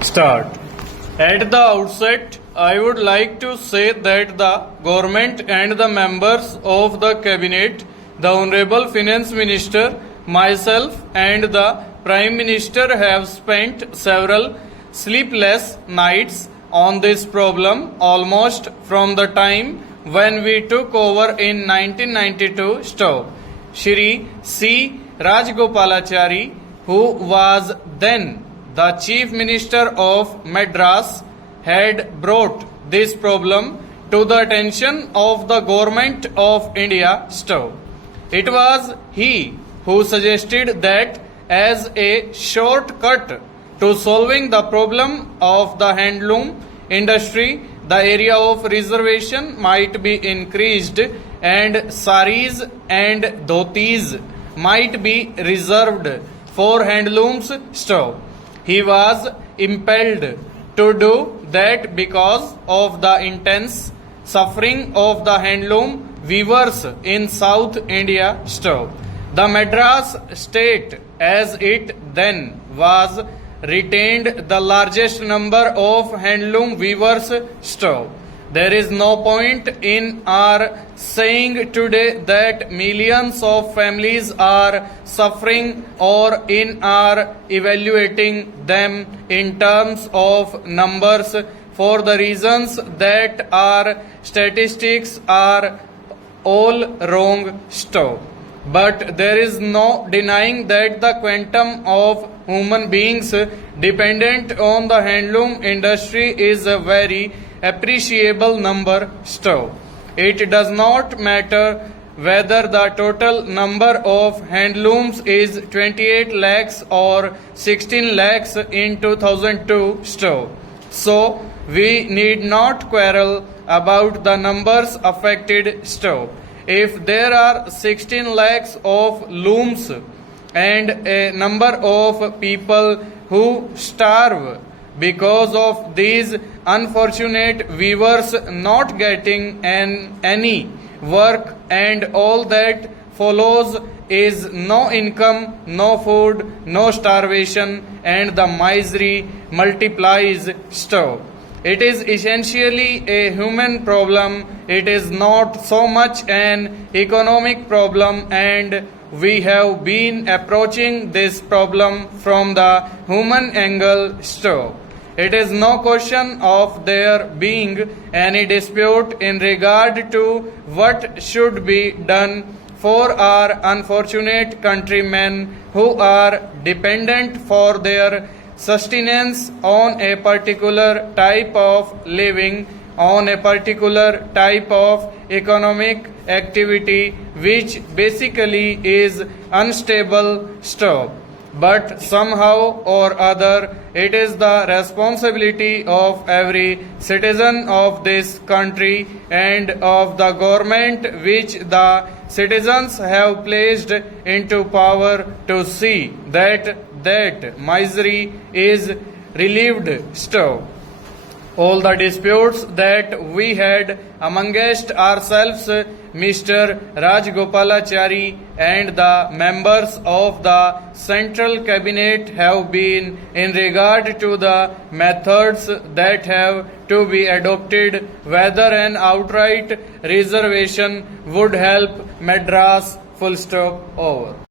Start. At the outset, I would like to say that the government and the members of the cabinet, the Honorable Finance Minister, myself, and the Prime Minister have spent several sleepless nights on this problem almost from the time when we took over in 1992 stove. Shri C. Rajgopalachari, who was then the Chief Minister of Madras, had brought this problem to the attention of the Government of India stove. It was he who suggested that as a shortcut to solving the problem of the handloom industry, the area of reservation might be increased and saris and dhotis might be reserved for handlooms stove. He was impelled to do that because of the intense suffering of the handloom weavers in South India stove. The Madras state, as it then was, retained the largest number of handloom weavers stove. There is no point in our saying today that millions of families are suffering or in our evaluating them in terms of numbers for the reasons that our statistics are all wrong stove. But there is no denying that the quantum of human beings dependent on the handloom industry is a very appreciable number stove. It does not matter whether the total number of handlooms is 28 lakhs or 16 lakhs in 2002 stove. So we need not quarrel about the numbers affected stove. If there are 16 lakhs of looms and a number of people who starve because of these unfortunate weavers not getting any work, and all that follows is no income, no food, no starvation, and the misery multiplies stove. It is essentially a human problem. It is not so much an economic problem, and we have been approaching this problem from the human angle stove. It is no question of there being any dispute in regard to what should be done for our unfortunate countrymen who are dependent for their sustenance on a particular type of living, on a particular type of economic activity, which basically is unstable stove. But somehow or other, it is the responsibility of every citizen of this country and of the government which the citizens have placed into power to see that misery is relieved stove. All the disputes that we had amongst ourselves, Mr. Rajgopalachari and the members of the Central Cabinet, have been in regard to the methods that have to be adopted, whether an outright reservation would help Madras, full stop, over.